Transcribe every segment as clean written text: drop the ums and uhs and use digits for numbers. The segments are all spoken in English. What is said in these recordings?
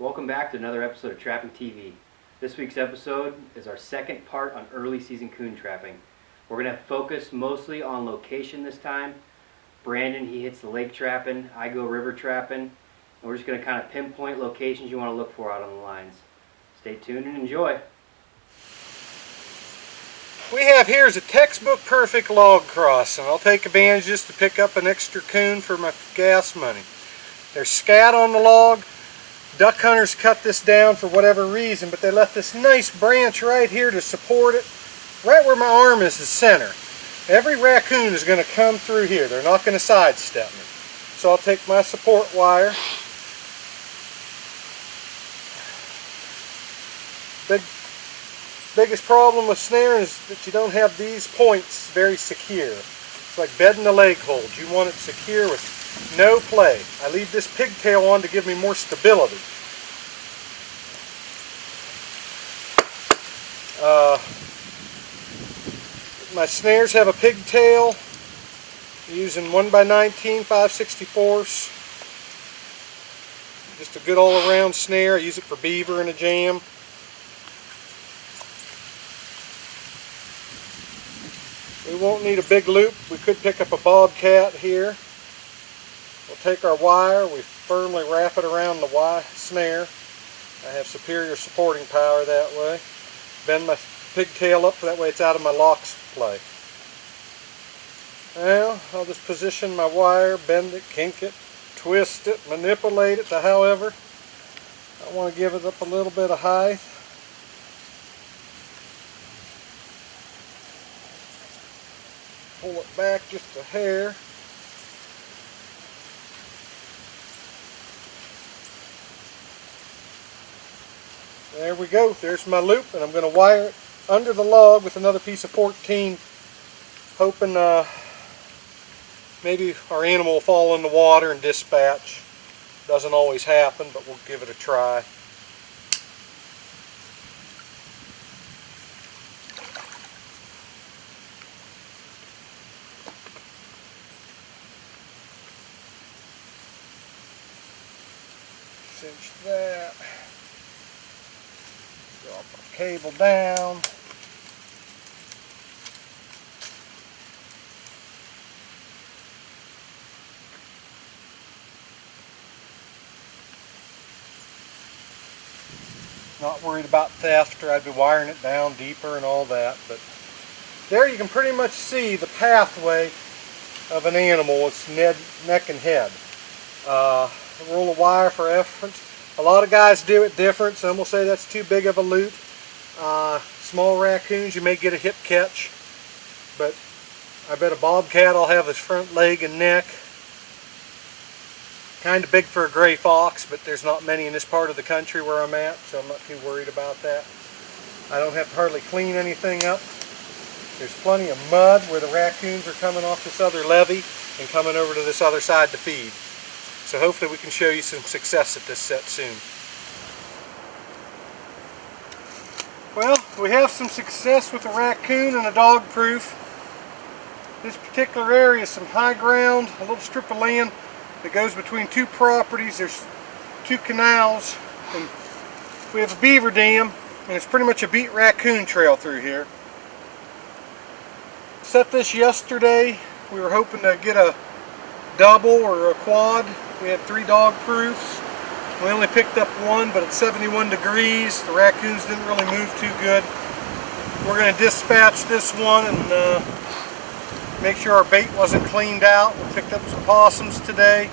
Welcome back to another episode of Trapping TV. This week's episode is our second part on early season coon trapping. We're going to focus mostly on location this time. Brandon, he hits the lake trapping, I go river trapping, and we're just going to kind of pinpoint locations you want to look for out on the lines. Stay tuned and enjoy. We have here is a textbook perfect log crossing. I'll take advantage just to pick up an extra coon for my gas money. There's scat on the log. Duck hunters cut this down for whatever reason, but they left this nice branch right here to support it. Right where my arm is the center. Every raccoon is going to come through here. They're not going to sidestep me. So I'll take my support wire. Biggest problem with snaring is that you don't have these points very secure. It's like bedding the leg holds. You want it secure with no play. I leave this pigtail on to give me more stability. My snares have a pigtail using 1x19 5/64. Just a good all-around snare. I use it for beaver and a jam. We won't need a big loop. We could pick up a bobcat here. We'll take our wire, we firmly wrap it around the snare. I have superior supporting power that way. Bend my pigtail up, that way it's out of my lock's play. Now, I'll just position my wire, bend it, kink it, twist it, manipulate it to however. I want to give it up a little bit of height. Pull it back just a hair. There we go. There's my loop, and I'm going to wire it under the log with another piece of 14, hoping maybe our animal will fall in the water and dispatch. Doesn't always happen, but we'll give it a try. Cinch that. Drop our cable down. Not worried about theft, or I'd be wiring it down deeper and all that, but there you can pretty much see the pathway of an animal. It's neck and head. Roll of wire for reference. A lot of guys do it different. Some will say that's too big of a loop. Small raccoons, you may get a hip catch, but I bet a bobcat will have his front leg and neck. Kind of big for a gray fox, but there's not many in this part of the country where I'm at, so I'm not too worried about that. I don't have to hardly clean anything up. There's plenty of mud where the raccoons are coming off this other levee and coming over to this other side to feed. So hopefully we can show you some success at this set soon. Well, we have some success with a raccoon and a dog proof. This particular area is some high ground, a little strip of land that goes between two properties. There's two canals, and we have a beaver dam, and it's pretty much a beat raccoon trail through here. Set this yesterday. We were hoping to get a double or a quad. We had 3 dog proofs. We only picked up 1, but at 71 degrees, the raccoons didn't really move too good. We're going to dispatch this one and make sure our bait wasn't cleaned out. We picked up some possums today,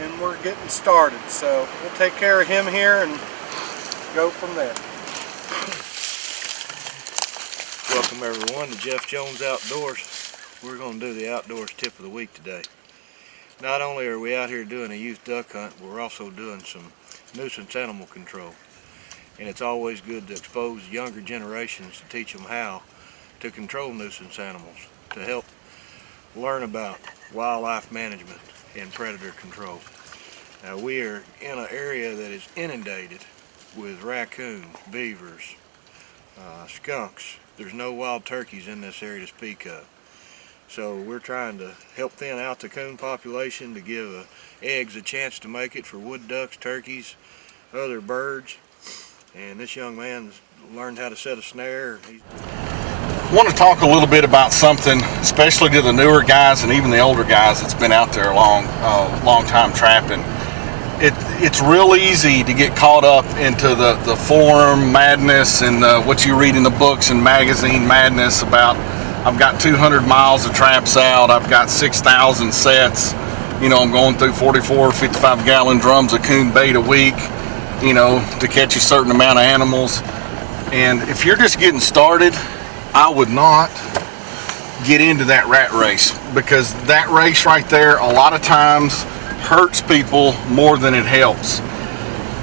and we're getting started. So we'll take care of him here and go from there. Welcome everyone to Jeff Jones Outdoors. We're going to do the outdoors tip of the week today. Not only are we out here doing a youth duck hunt, we're also doing some nuisance animal control. And it's always good to expose younger generations to teach them how to control nuisance animals, to help learn about wildlife management and predator control. Now, we are in an area that is inundated with raccoons, beavers, skunks. There's no wild turkeys in this area to speak of. So we're trying to help thin out the coon population to give eggs a chance to make it for wood ducks, turkeys, other birds. And this young man's learned how to set a snare. I want to talk a little bit about something, especially to the newer guys and even the older guys that's been out there a long time trapping. It's real easy to get caught up into the forum madness and what you read in the books and magazine madness about, I've got 200 miles of traps out, I've got 6,000 sets, you know, I'm going through 44, 55 gallon drums of coon bait a week, you know, to catch a certain amount of animals. And if you're just getting started, I would not get into that rat race, because that race right there a lot of times hurts people more than it helps.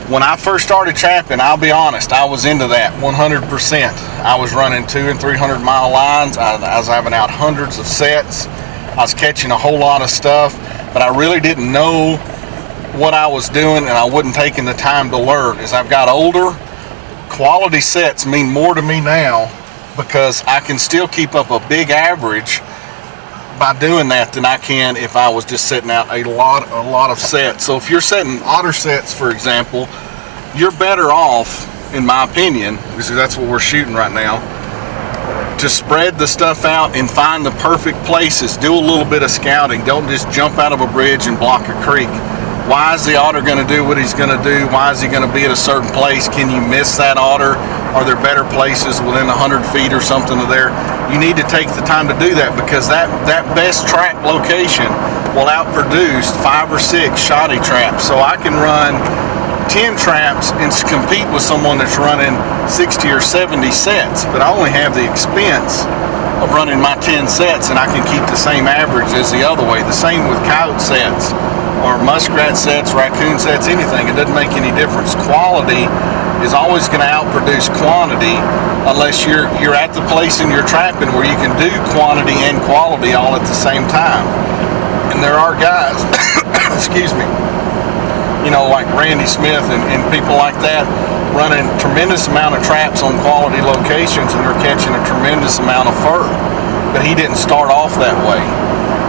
When I first started trapping, I'll be honest, I was into that 100%. I was running 200 and 300 mile lines. I was having out hundreds of sets. I was catching a whole lot of stuff, but I really didn't know what I was doing, and I wasn't taking the time to learn. As I've got older, quality sets mean more to me now, because I can still keep up a big average by doing that than I can if I was just setting out a lot of sets. So if you're setting otter sets, for example, you're better off, in my opinion, because that's what we're shooting right now, to spread the stuff out and find the perfect places. Do a little bit of scouting. Don't just jump out of a bridge and block a creek. Why is the otter going to do what he's going to do? Why is he going to be at a certain place? Can you miss that otter? Are there better places within 100 feet or something of there? You need to take the time to do that, because that best trap location will outproduce 5 or 6 shoddy traps. So I can run 10 traps and compete with someone that's running 60 or 70 sets, but I only have the expense of running my 10 sets, and I can keep the same average as the other way. The same with coyote sets or muskrat sets, raccoon sets, anything. It doesn't make any difference. Quality is always going to outproduce quantity, unless you're at the place in your trapping where you can do quantity and quality all at the same time. And there are guys, excuse me, you know, like Randy Smith and people like that, running tremendous amount of traps on quality locations, and they're catching a tremendous amount of fur. But he didn't start off that way.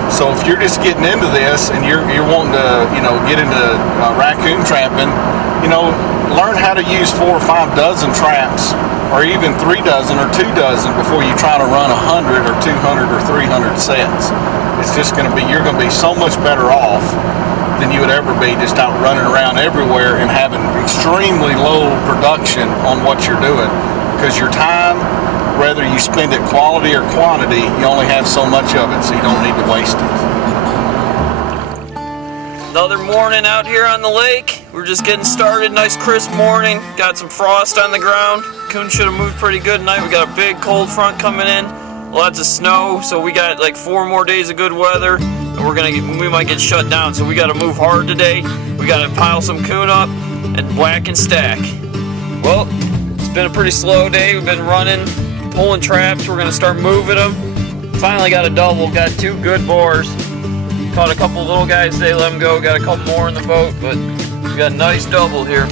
So if you're just getting into this and you're wanting to, you know, get into raccoon trapping, you know, learn how to use 4 or 5 dozen traps, or even 3 dozen or 2 dozen before you try to run 100 or 200 or 300 sets. It's just going to be, you're going to be so much better off than you would ever be just out running around everywhere and having extremely low production on what you're doing, because your time, whether you spend it quality or quantity, you only have so much of it, so you don't need to waste it. Another morning out here on the lake. We're just getting started. Nice crisp morning. Got some frost on the ground. Coon should have moved pretty good tonight. We got a big cold front coming in. Lots of snow, so we got like 4 more days of good weather, and we might get shut down. So we got to move hard today. We got to pile some coon up and whack and stack. Well, it's been a pretty slow day. We've been running, pulling traps. We're gonna start moving them. Finally got a double. Got 2 good boars. Caught a couple little guys today, let them go. Got a couple more in the boat, but we got a nice double here.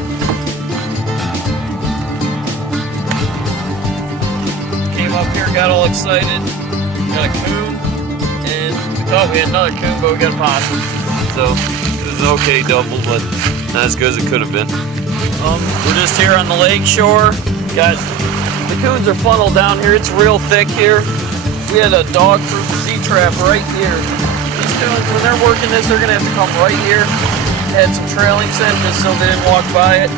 Came up here, got all excited. Got a coon, and we thought we had another coon, but we got a possum. So it was an okay double, but not as good as it could have been. We're just here on the lake shore. Got the coons are funneled down here. It's real thick here. We had a dog-proof Z-trap right here. These coons, when they're working this, they're gonna have to come right here. Had some trailing scent just so they didn't walk by it.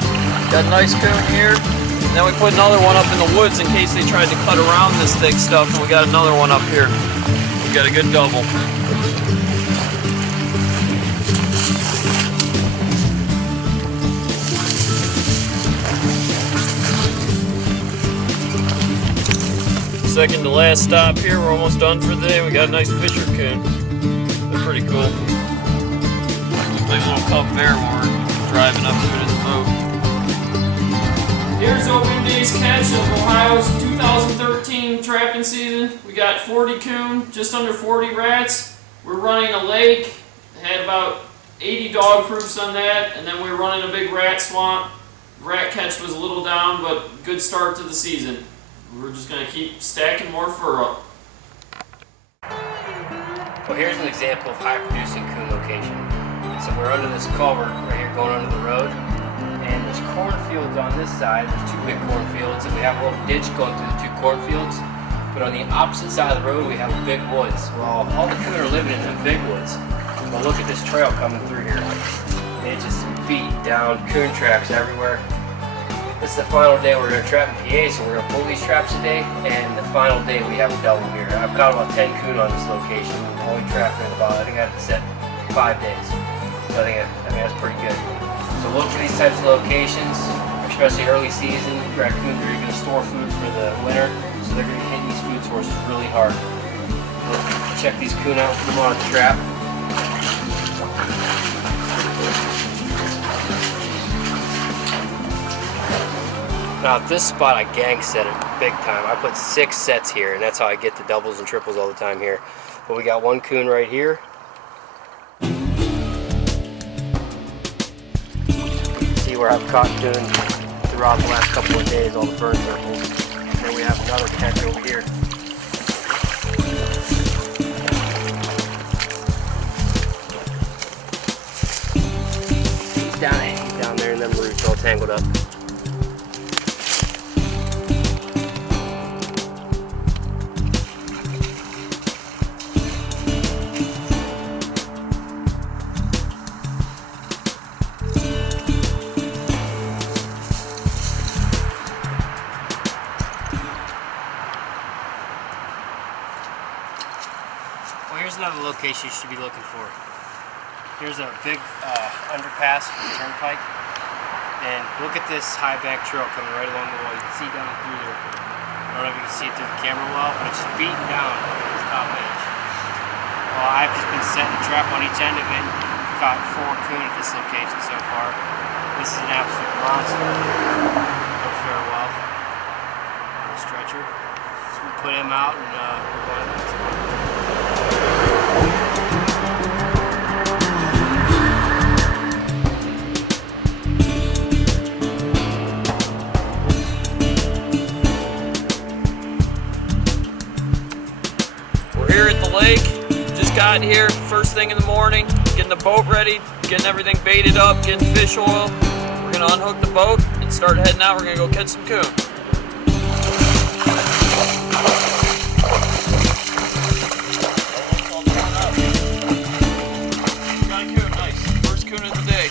Got a nice coon here. And then we put another one up in the woods in case they tried to cut around this thick stuff, and we got another one up here. We got a good double. Second to last stop here. We're almost done for the day. We got a nice fisher coon. They're pretty cool. Looks like a little cub bear when we're driving up to it in the boat. Here's opening day's catch of Ohio's 2013 trapping season. We got 40 coon, just under 40 rats. We're running a lake. Had about 80 dog proofs on that, and then we were running a big rat swamp. Rat catch was a little down, but good start to the season. We're just going to keep stacking more fur up. Well, here's an example of high producing coon location. So we're under this culvert right here going under the road, And there's cornfields on this side. There's two big cornfields, and we have a little ditch going through the two cornfields. But on the opposite side of the road, we have a big woods. Well, all the coon are living in the big woods. But look at this trail coming through here. It's just beat down, coon tracks everywhere. This is the final day we're gonna trap in PA, so we're gonna pull these traps today. And the final day we have a double here. I've caught about 10 coon on this location. I've only trapped in about, I think I have it set 5 days. So I think that's pretty good. So look for these types of locations, especially early season. Raccoons are gonna store food for the winter, so they're gonna hit these food sources really hard. Check these coon out, put them on a trap. Now at this spot I gang set it big time. I put 6 sets here, and that's how I get the doubles and triples all the time here. But we got one coon right here. See where I've caught coon throughout the last couple of days, all the burn circles. Then we have another catch over here. He's down there, and them roots all tangled up. Well, here's another location you should be looking for. Here's a big underpass for the turnpike. And look at this high bank trail coming right along the wall. You can see down through there. I don't know if you can see it through the camera well, but it's just beating down this top edge. Well, I've just been setting a trap on each end of it. Caught 4 coon at this location so far. This is an absolute monster. No farewell on a stretcher. So we put him out and move on to the next one. Here at the lake, just got here first thing in the morning, getting the boat ready, getting everything baited up, getting fish oil. We're gonna unhook the boat and start heading out. We're gonna go catch some coon. Got a coon, nice. First coon of the day.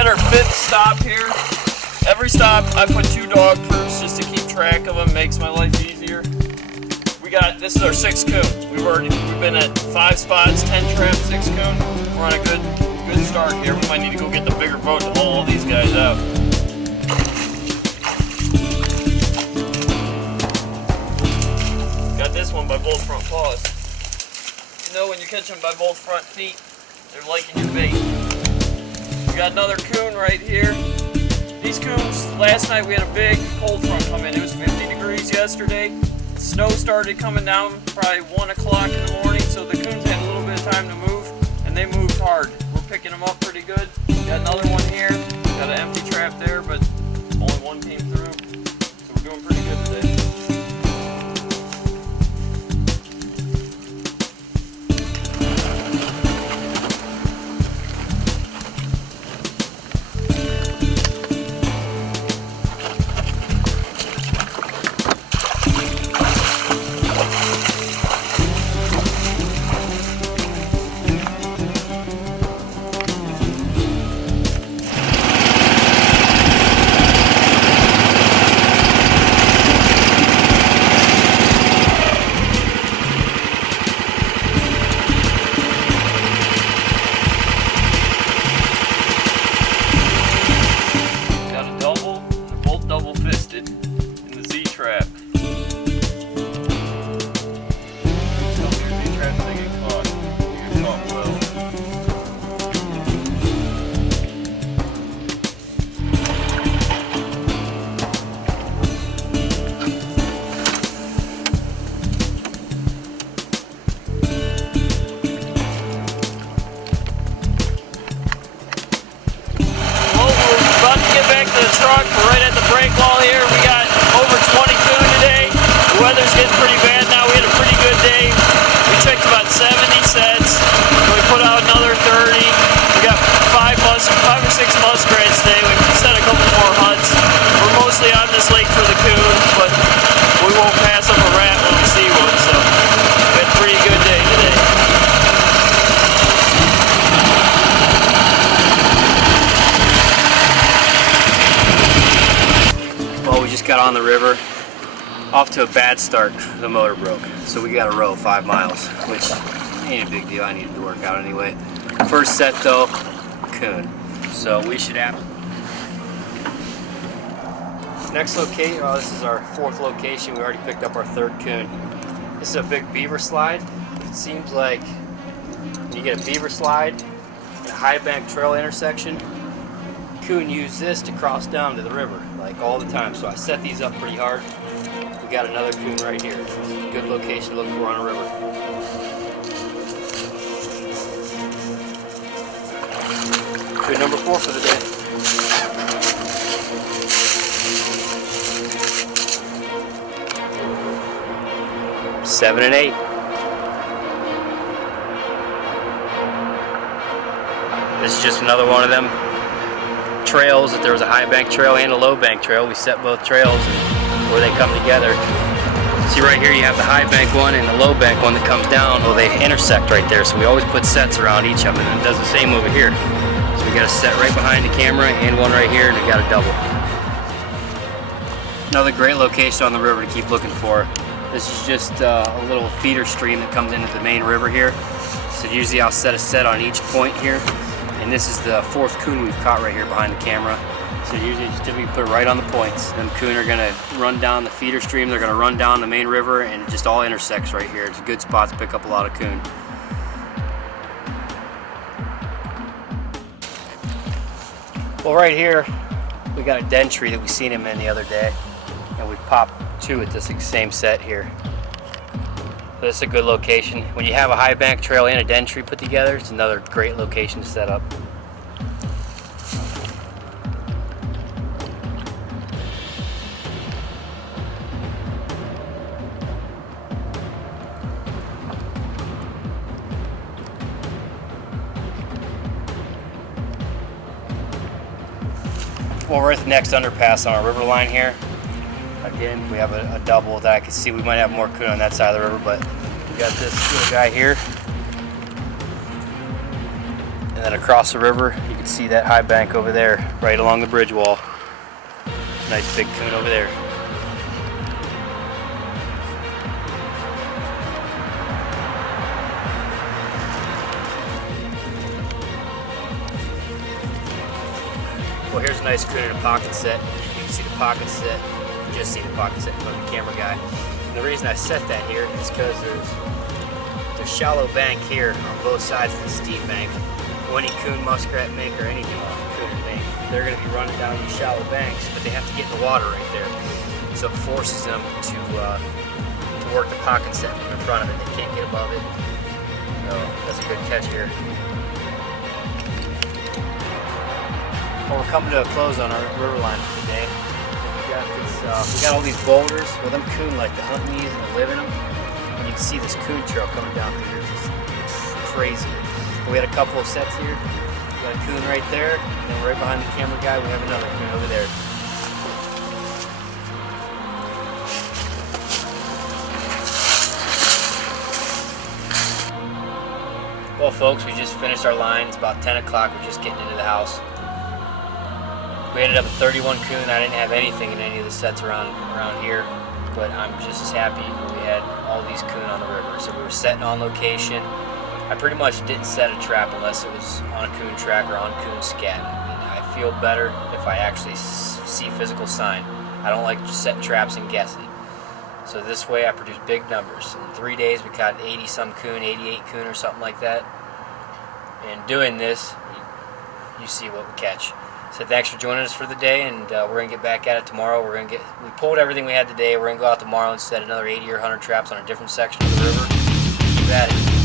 Our 5th stop here. Every stop I put 2 dog proofs just to keep track of them, makes my life easier. This is our 6th coon. We've been at 5 spots, 10 traps, 6 coon. We're on a good start here. We might need to go get the bigger boat to haul all these guys out. Got this one by both front paws. You know when you catch them by both front feet, they're liking your bait. We got another coon right here. These coons, last night we had a big cold front come in. It was 50 degrees yesterday. Snow started coming down probably 1 o'clock in the morning, so the coons had a little bit of time to move, and they moved hard. We're picking them up pretty good. Got another one here. Got an empty trap there, but only one came through. So we're doing pretty good today. 70 sets. And we put out another 30. We got 5 or 6 muskrats today. We set a couple more huts. We're mostly on this lake for the coon, but we won't pass up a rat when we see one. So we had a pretty good day today. Well, we just got on the river. Off to a bad start. The motor broke, so we got to row 5 miles, which ain't a big deal. I needed to work out anyway. First set though, coon. So we should have. Next location. Oh, this is our 4th location. We already picked up our 3rd coon. This is a big beaver slide. It seems like when you get a beaver slide and a high bank trail intersection, coon use this to cross down to the river like all the time. So I set these up pretty hard. We got another coon right here. Good location to look for on a river. Coon number 4 for the day. Seven and 8. This is just another one of them trails that there was a high bank trail and a low bank trail. We set both trails where they come together. See right here you have the high bank one and the low bank one that comes down. Well, they intersect right there, so we always put sets around each of them, and it does the same over here. So we got a set right behind the camera and one right here, and we got a double. Another great location on the river to keep looking for. This is just a little feeder stream that comes into the main river here. So usually I'll set a set on each point here. And this is the 4th coon we've caught right here behind the camera. So usually just typically put it right on the points. Them coon are gonna run down the feeder stream, they're gonna run down the main river, and it just all intersects right here. It's a good spot to pick up a lot of coon. Well, right here, we got a den tree that we seen him in the other day, and we popped 2 at this same set here. So this is a good location. When you have a high bank trail and a den tree put together, it's another great location to set up. Well, we're at the next underpass on our river line here. Again, we have a double that I can see. We might have more coon on that side of the river, but we got this little guy here. And then across the river, you can see that high bank over there, right along the bridge wall. Nice big coon over there. Well, here's a nice coon in a pocket set. You can see the pocket set. You just see the pocket set from the camera guy. And the reason I set that here is because there's shallow bank here on both sides of the steep bank. When any coon, muskrat mink, or anything on coon and mink, they're going to be running down these shallow banks, but they have to get in the water right there. So it forces them to work the pocket set from in front of it. They can't get above it. So that's a good catch here. Well, we're coming to a close on our river line for today. We got all these boulders. Well, them coon like to hunt these and live in them. And you can see this coon trail coming down through here. It's just crazy. We had a couple of sets here. We got a coon right there, and then right behind the camera guy, we have another coon over there. Well, folks, we just finished our line. It's about 10 o'clock. We're just getting into the house. We ended up with 31 coon. I didn't have anything in any of the sets around here, but I'm just as happy we had all these coon on the river. So we were setting on location. I pretty much didn't set a trap unless it was on a coon track or on coon scat. I feel better if I actually see physical sign. I don't like just setting traps and guessing. So this way I produce big numbers. In 3 days we caught 80 some coon, 88 coon or something like that. And doing this, you see what we catch. So thanks for joining us for the day, and we're gonna get back at it tomorrow. We pulled everything we had today. We're gonna go out tomorrow and set another 80 or 100 traps on a different section of the river. Keep at it.